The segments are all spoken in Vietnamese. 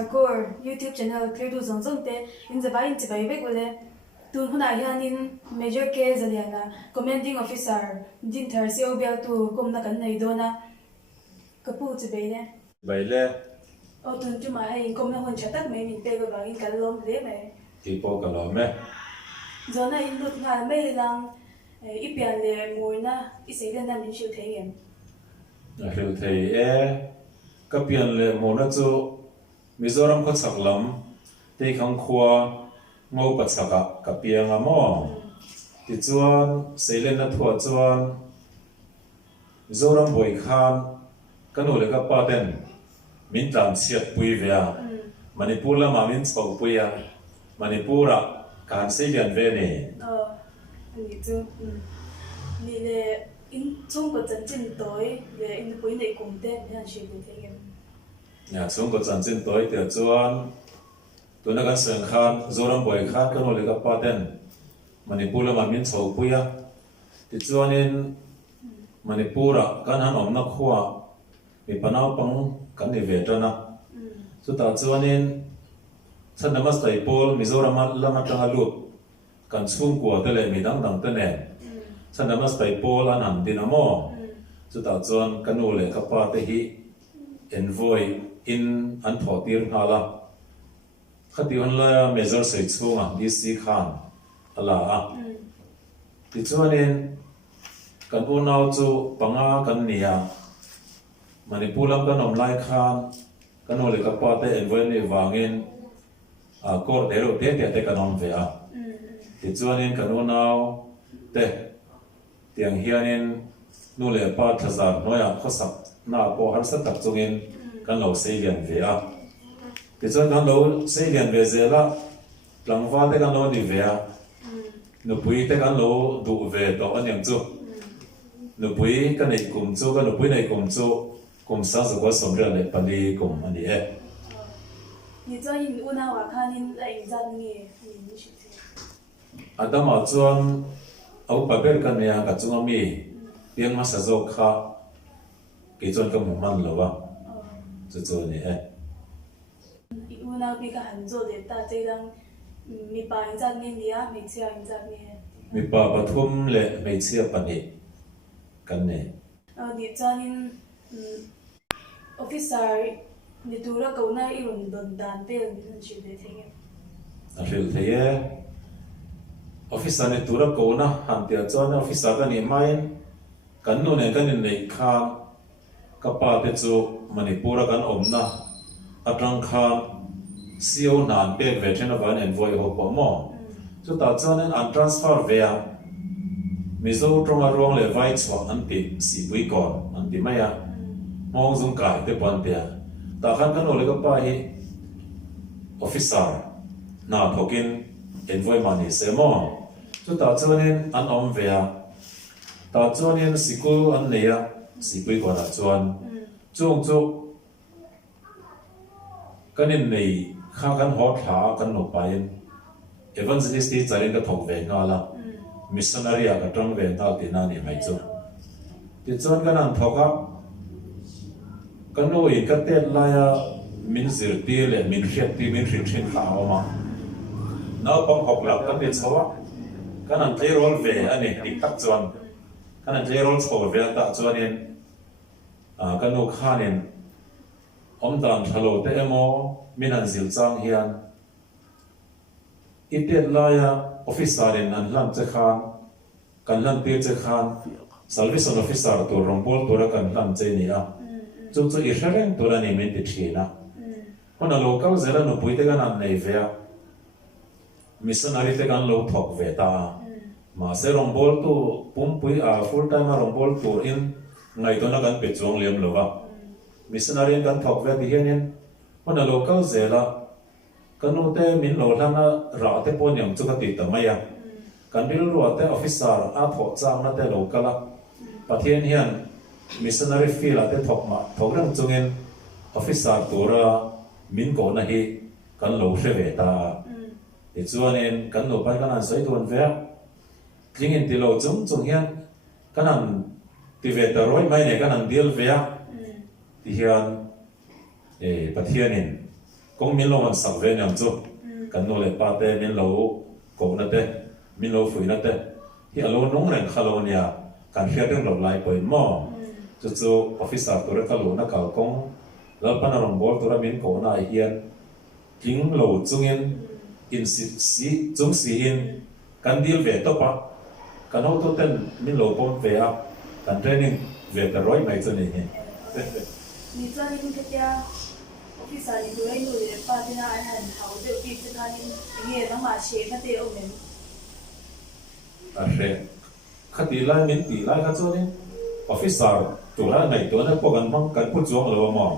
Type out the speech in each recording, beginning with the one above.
hardcore YouTube channel clear du zong zong te in the in chibai bek wale tun huna hianin major case aliana commanding officer din thar seo bel tu komna kan nei dona kapu chibai le bai le o tun chu ma hai komna hon chatak mai min pe ga in kan lom le mai ti po ka lo me zona in lut nga mai lang ipian le moina isei na min shil thei em na hil thei e ka pian le mo na chu Mizoram ko saklam te khang khua ngo pa saka ka pianga mo ti chuan seilen na thua chuan Mizoram boi khan kanu le ka paten min tlam siat pui vea Manipur la ma min chau puya Manipura kan seilen ve ne ni chu ni le in chung ko chan chin toi le in pui nei kum te han shil thei em nhà xuống có chân trên tối từ chuan tôi nói cái sườn khan zoram bồi khan cái nồi cái paten Manipur là mình sầu puya thì chuan nên Manipur à cái hắn ông nó khoa bị panau pang cái này về cho nó số ta chuan nên thân nắm tay pol Mizoram là mặt trăng luộc kan chung của tôi lại mình đang tên này thân nắm tay pol anh hẳn đi namo số ta chuan cái nồi cái paten hi envoy in an thọ tir hala khati on la measure sei chunga DC khan ala a ti chuanin kan unau chu panga kan nia Manipur lam kan om lai khan kan ole ka pa te envoy ni wangin a kor dero te kan om ve a ti chuanin kan unau te tiang hianin nu le pa thazar noya khosak na po har sa tak chungin kan lo sei lian ve a ti chuan kan lo sei lian ve zela tlangwa te kan lo ni ve a nu pui te kan lo du ve to anyang chu nu pui kan nei kum chu kan nu pui nei kum chu kum sa zo ko som re le pali kum ani e ni chuan in una wa khanin la in zan ni ni shi the adama chuan au paper kan ya ka chunga mi piang ma sa zo kha ki chuan ka mu man lo wa chu ni e una bi ka han zo de ta chei dang mi pa in zan ni nia mi chia in zan ni mi pa pathum le mei chia pani kan ne ni chuan in officer ni tura ko na I run don dan pe ni han shi de thei a hril thei officer ni tura ko na han tia chuan officer kan ni main kan nu ne kan nei kha ka pa te chu Manipur kan omna atang khan sio nan pe ve thena van envoy ho po mo chu ta chuan an transfer ve a mizo tronga rong le vai chwa an ti si bui kon an ti maya mong zum kai te pon te ta khan kan ole ka pa hi officer na thokin envoy mani se mo chu ta chuan an om ve a ta chuan sikul an neya si bui kon a chuan chung chu kanin nei kha kan ho tha kan no pain evangelist ti charin ka thok ve nga la missionary a ka tong ve ta ti na ni mai chu ti chon kan an thoka kan no I ka te la ya min zir ti le min khiat ti min rin thin kha ma na pang hok lak kan ni chawa kan an tlei rol ve ani tik tak chuan kan an tlei rol chaw ve ta chuanin kan no khanin om dan thalo te emo min an zil chang hian itet laya officer in an lam che khan kan lam pe che khan salvation officer to rompol to ra kan lam che ni a chu chu I hreng to ra ni min ti thina hona local zera no puite kan an nei ve missionary te kan lo thok ve ta ma se rompol tu pumpui a full time rompol to in ngai to na kan pe chuang lem lova missionary kan thok ve ti hianin hona local zela kanu te min lo hlana ra te pon yang chu ka ti ta maya kan bil ro te officer a tho chang na te local a pathian hian missionary feel a te thok ma thok rang chungin officer tura min ko na hi kan lo hre ve ta ti chuanin kan no pai kan an soi don ve tlingin ti lo chung hian kan an ti ve ta roi mai ne kan an deal ve ti hian pathianin cũng mình lo mình sạc về nhầm chú cần nô lệ ba tê mình lâu cổ nát tê mình lâu phủi nát tê thì alo nung rèn khá lâu nha cần khi đang lột lại bởi mò chú officer tôi đã lâu na cầu côngแล้วปัญหาของบอลตัวเราเป็นคนไหนเฮียนทิ้งโหลดจงเงินอินสิจงสีอินกันดีลเวทตัวปะกันเอาตัวเต้นมิโลปมเวะกันเทรนนิ่งเวทร้อยไม่จนนี่你昨天去家，我去啥地方来弄的？把这那还很好，就比这他你也能把钱他得欧元。อะไรคดีไล่มินตีไล่กันจนนี่ออฟฟิศตัวละไหนตัวนั้นพวกกันมั่งกันพูดจวงเรามอง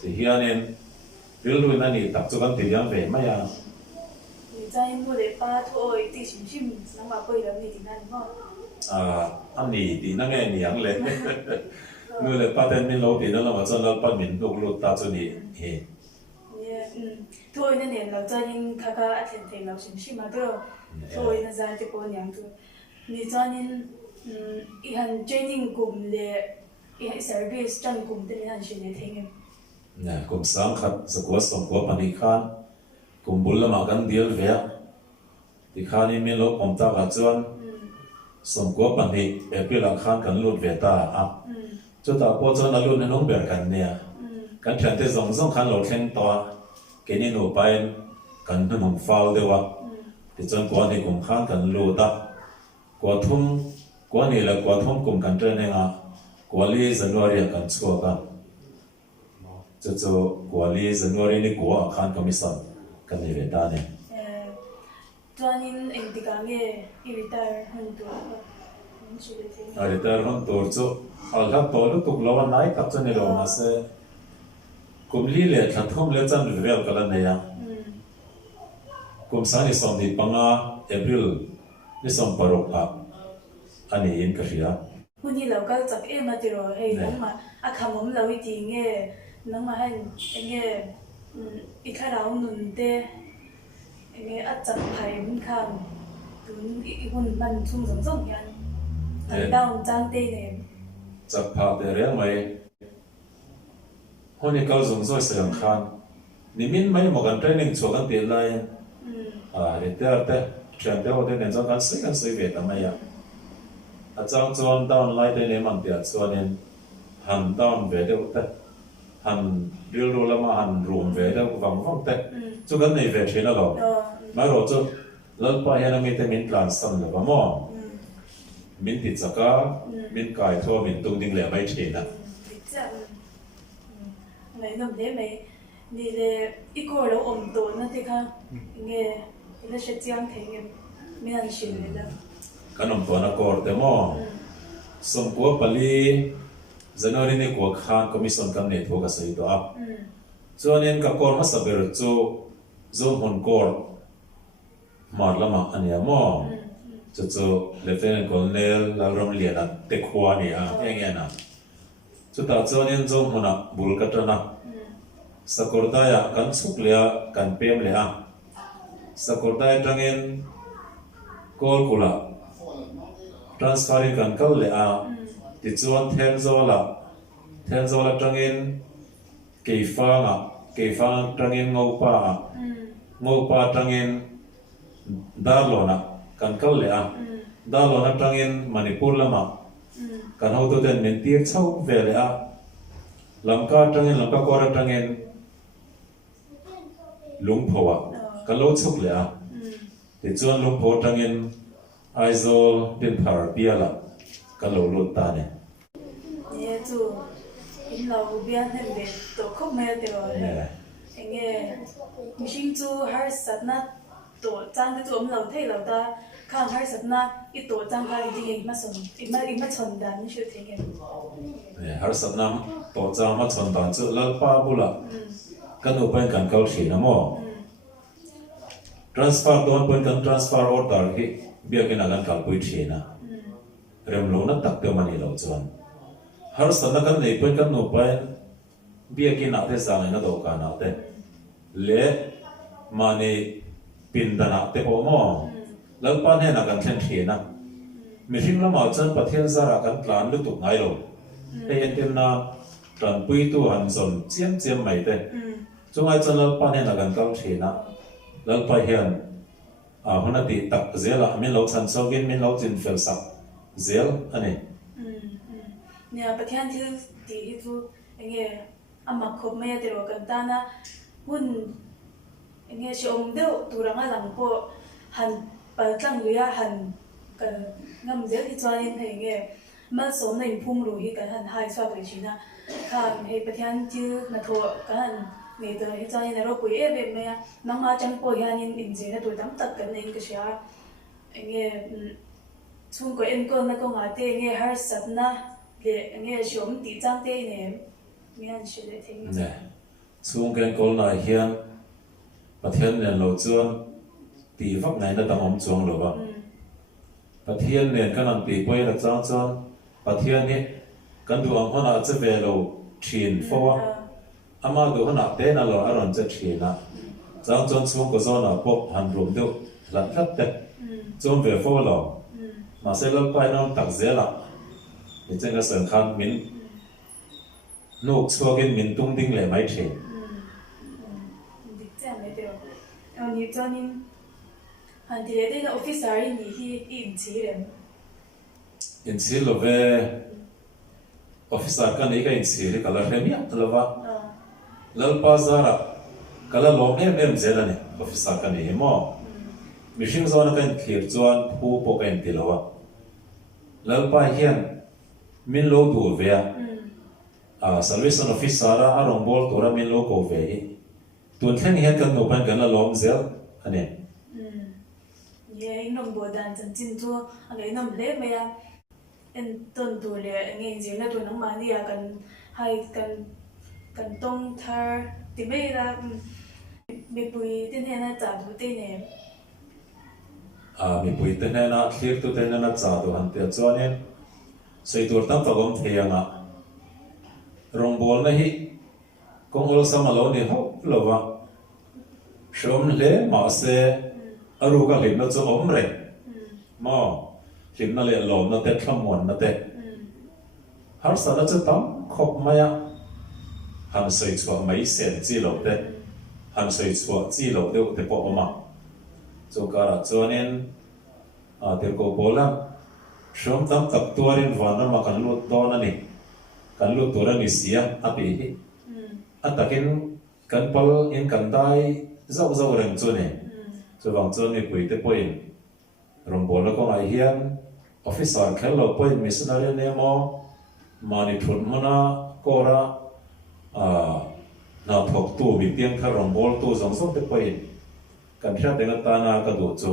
ที่เฮียเนี่ยเรื่องรุ่นนั้นนี่ตักจกันตียังเวไม่ยัง你昨天我的把托地心心能把贵人你顶那里吗？อันนี้ตีนั่งไงนี่ยังเลยนู่นเลยป้าเต้นมินเราตีนั่นเรามาจนเราปั้นมินลูกลูกตาจนนี่เฮ้托那年老昨天卡卡阿天天老心心嘛都托那在这过年都你昨天一项 training กลุ่มเลย一项 service จังกลุ่มแต่你很学的听的เนี่ยกลุ่มสังขัดสกัวสมกัวปนิคานกลุ่มบุญละมากันเดียวเวียที่ข้านี่มีโลกผมตากัดจวนสมกัวปนิเอพิลังคานกันลุดเวตาอ่ะจุดตาปวดจวนลุดในน้องเบียร์กันเนี่ยกันแทนที่ส่งคันโหลดแข่งตัวเกนี่หนูไปกันหนุ่มฟาวเดียวที่จนกว่านี่กลุ่มข้านกันลุดอ่ะกว่าทุ่มกว่านี่แหละกว่าทุ่มกลุ่มกันเจอเนี่ยอ่ะกว่าลีจันวารีกันชัวกันจะกว่าลีจันวารีนี่กว่าข้านก็มีสั่งกันในเวตาเนี่ย昨天เองที่การเงี้ยอีวิตาร์หันตัวมันช่วยทิ้งอะไรแต่เรื่องตัวจู่เอาละตัวลูกตุกล้อไหนกับจนในโรงมาเสกุมลีเล็ดขัดทุ่มเล็ดจันเรียลกันเลยอ่ะกุมสานิสอมดีปังอาเอพริลนิสอมปรกอ่ะอันนี้อินกระเชียวันนี้เราก็จับมาติโรให้น้องมาอาคำผมเราจริงเงี้ยน้องมาให้เงี้ยอีกข้าเราหนุนเต้เงี้ยอาจับไผ่มันข้ามถึงอีกคนมันชุ่มส่งยันอันดาวจังเต้เนี่ยจับผ่าแต่เรื่องไหมคนนี้เขาส่งสวยเสียงคันนี่มินไม่หมดกันเทรนนิ่งชัวกันเตียนเลยเดี๋ยวแต่เทรนเดี๋ยวเดี๋ยวเนี่ยจะกันซื้อเวททำไมอ่ะอาจารย์จวนดาวน์ไลน์เนี่ยมันเดียวจวนเนี่ยหันดาวน์เวทเดี๋ยวแต่หันเรียลรู้แล้วมาหันรวมเวทเดี๋ยวฟังแต่จวนในเวทเช่นนั้นหรอไม่รู้จุแล้วไปยังมีแต่มินหลานสั่งหรือว่ามั่งมินติดสักการมินกายทั่วมินตุ้งดิ้งเหลี่ยไม่เช่นนะไม่น้ำเลี้ยไม่นี่เลยอีกคนเราอมตัวนั่นที่ค่ะเงี้ยเราเชื่อจังเทียมไม่ทันชินเลยนะขนมตัวนักกอร์แต่มั่งสมกัวปลีจันวารีนี่กัวข้างก็มีส่วนกันเนี่ยทั่วกันสิตัวจวนนี้กับกอร์มาสับเบอร์จูจงหุ่นกอร์มาดละมาอันนี้มั่งจู่เลฟเทนคอลเนลลาลรมเลียนเตควานี่อย่างเงี้ยนะจุดตาจวนนี้จงหุ่นบุลกัตนะสกุลตายกันสุกเลียกันเปี่ยมเลียสกุลตายจังเงินกอลกุลาtransferกันเขาเลียติดจวนเทนโซล่าจังเงินเกี่ยฟังจังเงินงูป่าจังเงินดาร์โลนะกันเขาเลียดาร์โลนะจังเงินมณิปุรละมากันเขาตัวเด่นเน้นที่เช่าเวลียลำกาจังเงินลำกากอร์จังเงินลุงพ่อกันโลดสุกเลยติดจวนลุงพ่อจังเงินไอโซลเป็นพาร์เบียละกันโลดตาเนี่ยเนี่ยจู่อินเราเบียนเนี่ยเด็กตัวคุกเมื่อเดียวเลยเงี้ยมิชิงจู่ฮาร์สัตน์ตัวจังที่จู่เราเท่เราตาข้างฮาร์สัตน์อีตัวจังก็จริงๆมาสนอีมาชนดันไม่ช่วยทิ้งเนี่ยฮาร์สัตน์ตัวจังมาชนดันจู่แล้วป้าบุละกันอุปนิกันเกาหลีนะมั่ง transfer ตัวอุปนิกัน transfer order ที่เบียกินกันกับปุยเชนะเริ่มลงนักตักเตมันนี่เราจวนฮาร์สัตน์กันในอุปนิกันอุปนิเบียกินนักเทศอะไรนั่นตัวกันนักเตเละมันนี่ปินดานักเตพอมั่งแล้วป้าเนี่ยนักกันเช่นเทียนะมีสิ่งละมาจนประเทศสาระกันกลางลึกตุกไงหรอแต่ยังเต็มนาตอนปุยตัวหันสนเจียมไม่เต chung ai chân lalpa ne na gan kal thina lalpa hian hona ti tak zela min lo chan sogin min lo chin fel sak zel ani nè bữa thiên thì chú anh nghe mà khóc mấy cái rồi cần ta na hun anh nghe ông đâu tụi rằng là làm po hẳn bà trăng người hẳn cần ngâm dễ thì cho nên thấy nghe mà số này phun rồi thì cái hẳn hai sao vậy chứ na khang hay bữa thiên chứ là thua cái hẳn người ta hay cho nên là rồi quỷ em về mày nó mà chẳng po hay nên in gì là tụi tắm tất cái này cái gì anh nghe chung của em con là con ngài tê nghe har sat na để nghe xuống tí trang tê nè nghe anh sẽ để thấy nè chung cái con này hiền bát thiên liền lâu chuan tí vấp này nó đang ôm chuông rồi ba bát thiên liền cái năng tí quay là trang chuan bát thiên này cái đồ ông họ sẽ về lâu truyền phô ama đồ họ tên là lo aron sẽ truyền à trang chuan chung cái gió nào bốc hành rụng đâu lật lật đấy chuan về phô lo mà sẽ lâu quay nó tặng dễ lắm thì trên cái sân khăn mình nộp xua cái mình tung đinh lại máy chế được chưa mấy điều như cho nên hành thì đây là officer thì hi in chỉ đấy in chỉ là về officer cái này cái in chỉ thì cái là remi là va lâu pa ra cái là lom em dễ là này officer cái này mà mình sinh ra cái thiệp chuan thu bộ cái tiền là va lâu pa hiền min lo tu về service officer ra arong bol tu ra min lo ko về tuần theng hiền kan no ban kan la lom zel ane ye inom bo dan chan chin tu anga inom le me ya en ton tu le nge jing la tu nang ma ni ya kan hai kan tong thar ti me ra mi pui tin he na cha du te ne mi pui ten na clear tu ten na cha do han te chuanin sei tur tam ta gom theyanga rong bol na hi kong ol samalo ni ho lova shom le ma se aru ka lim na chu om re ma lim na le lom na te thlam mon na te har sa na chu tam khop maya han sei chua mai sen chi lo te han sei chua chi lo de te po oma chu kara chuanin te ko bola shom tam tak tuarin vana ma kan lut ton ani kan lut tur ani sia api hi atakin kan pal in kan dai zau zau reng chu ne chu wang chu ni pui te poin rong bol na ko ai hian officer khel lo poin missionary ne mo mani thun mana kora na thok tu bi piang kha rong bol tu zong zong te poin kan thra de ta na ka du chu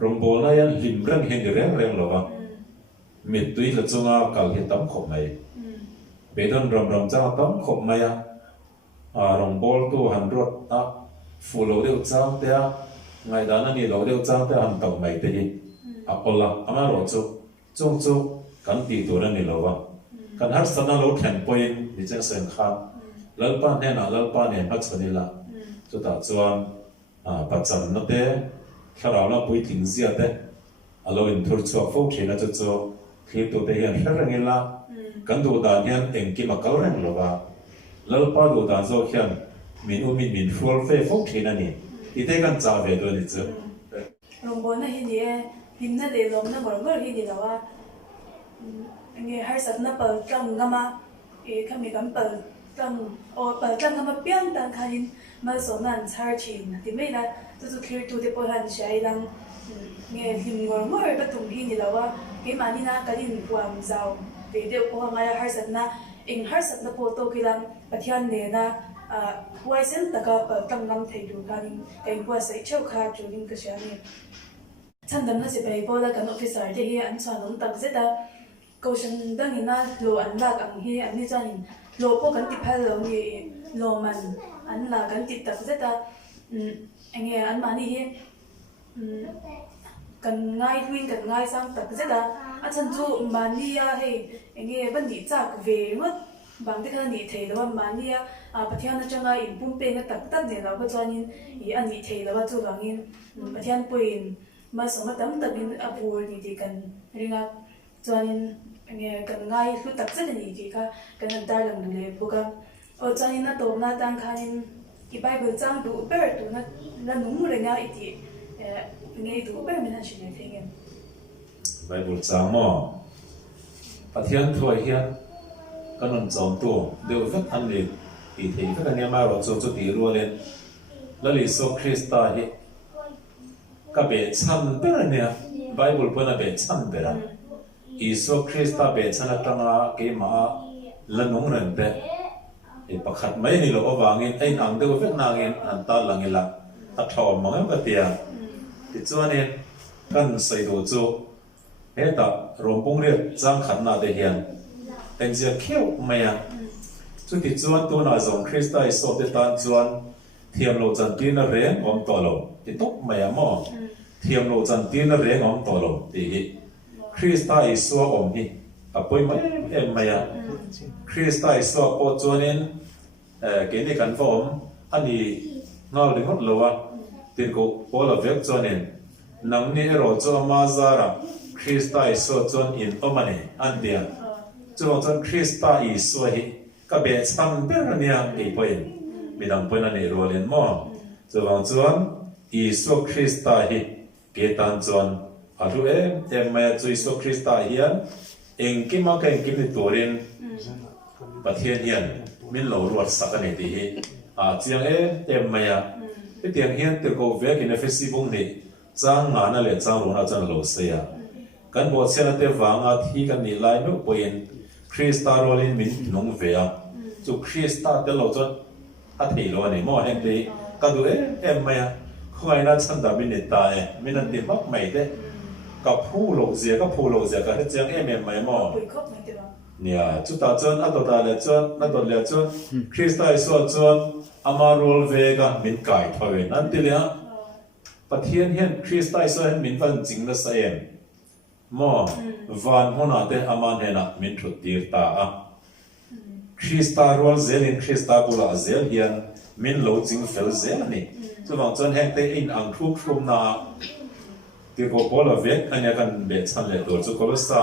rong bol na yan lim rang hen reng reng lo wa mit tui la chunga kal hi tam khop mai bedon ram ram cha tam khop mai rong bol tu han rot fu lo deu chang te ngai da na ni lo deu chang te han tau mai te hi apola ama ro chu chung chu kan ti tu ra ni lo wa kan har sana lo thlen point ni chang sen khan lalpa ne na lalpa ne ha chani la chu ta chuan pacham na te tharau na pui thing zia te alo in thur chu fo thina chu chu khi tu te hian hlarangila kan du dan hian engki ma kal reng lo wa lalpa du dan zo hian min full fe fo thina ni ite kan cha ve do ni chu rong bo na hi ni him na le lom na mor mor hi ni lawa nge har sat na pal tang ngama khami kam pal tang o pal tang ngama piang tang khain ma so nan char chin ti me la tu clear tu de po han shai lang nge him mor mor ba tum hi ni lawa ke mani na kalin puam zau ve de po nga har sat na ing har sat na po to kilang pathian ne na huai sen taka pal tang ngam thei du kanin kai bua sai chau kha chuling ka shani chandam na se bai bola kan officer de hi an chuan long tak zeta caution dangina lo an lak ang hi an ni chanin lo po kan ti phal lo ni lo man an la kan ti tak zeta ange an mani hi kan ngai huin kan ngai sang tak zeta a chan chu mani ya he ange ban ni chak ve ngot bang te khan ni thei lo mani ya pathian atanga in pum pe na tak tak de lo ba chuanin i an ni thei lo ba chu wangin pathian puin ma so ma tam tak in apur ni ti kan ringa chuanin nge kan ngai hlu tak zet ni ti kha kan an dar lang le buka ở trong những nó tổ na đang khai cái Bible trang đủ bể đủ nó là đúng rồi nga ít thì nghe đủ bể mình là chuyện này thế nghe Bible trang mò phát hiện thôi hiện cái nón tròn tu đều rất anh liệt thì các anh em mà rồi cho tí luôn lên là lý do Christa hi các bé chăn bé này Bible pun là bé chăn bé ra Iso Christa bé chăn là tanga cái mà lần nung rèn bé thì bác khát mấy ni lo vangin anh ang đều phết nangin anh ta langin la ta thò mong em cái tia thì cho nên cần xây đồ cho hết ta rồng bung riết giang khát na để hiền anh giờ kêu mày à cho thì cho tôi nói rằng Christa Iso để tan chuan thiam lo chân tin là rèn om to lo thì tốt mày à mò thiam lo chân tin là rèn om to lo thì Christa Iso om hi apoi mai em mày à Christa Iso po cho nên cái này cần phải om anh đi ngao đi hết lo à tiền cô po là việc cho nên nang ni ro cho ma zara Christa Iso cho in om anh dia cho Christa Iso hi các bé chăm bé là nia cái point mình đang point này rồi lên mò cho vàng chuan Isu Christa hi cái tan chuan à thu em mày cho Isu Christa hiền em kim mà cái kim đi turin bát hiền hiền mình lâu ruột sắc cái này thì à chiang em mày à cái tiếng hiền từ câu về cái Facebook này trang ngàn là lên trang luôn là trang lâu say à kan bo chela te wanga thi kan ni lai no poin Christa rolin min nong ve a chu Christa te lo chon a thei lo ni mo heng te ka du em maya khoi na chan da min ta min an ti mak mai te ka phu lo zia ka he chang em mai mo nia chu ta chon a to ta le chon na to le chon Christa iso chon ama rol ve ga min kai thawen an ti le pathian hian Christa iso hen min van jing na sa em mo van hona te aman hena min thut tir ta a Christa rol zelin Christa bula zel hian min lo jing fel zel ni chu wang chon hek te in ang thuk thum na ti ko bola vek anya kan be chan le dor chu ko sa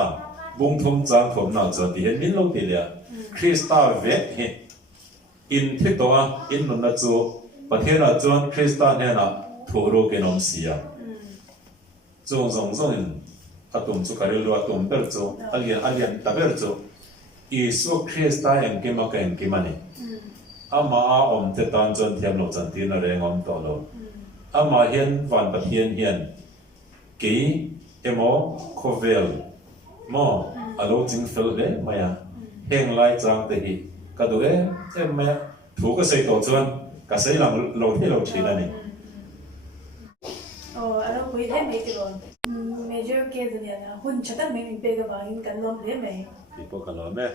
bung thum chang thom na cho ti hen min lo ti le Christa vek hi in thi to a in nun na chu pathena chon Christa hena thoro ke nom sia chu zong zong in atum chu karil lo atum per chu alian taber chu Isu Christa em ke ma ken ke mani ama a om te tan chon thiam lo chan tin a reng om to lo ama hian van pathian hian ki emo khovel mo alo jing fel le maya heng lai chang te hi ka du em ma thu ka sei to chuan ka sei lang lo the lo thina ni alo quý thế mấy cái rồi major kia rồi nè hun chắc chắn mình bị cái vào những cái lom thế mày Tipo kalome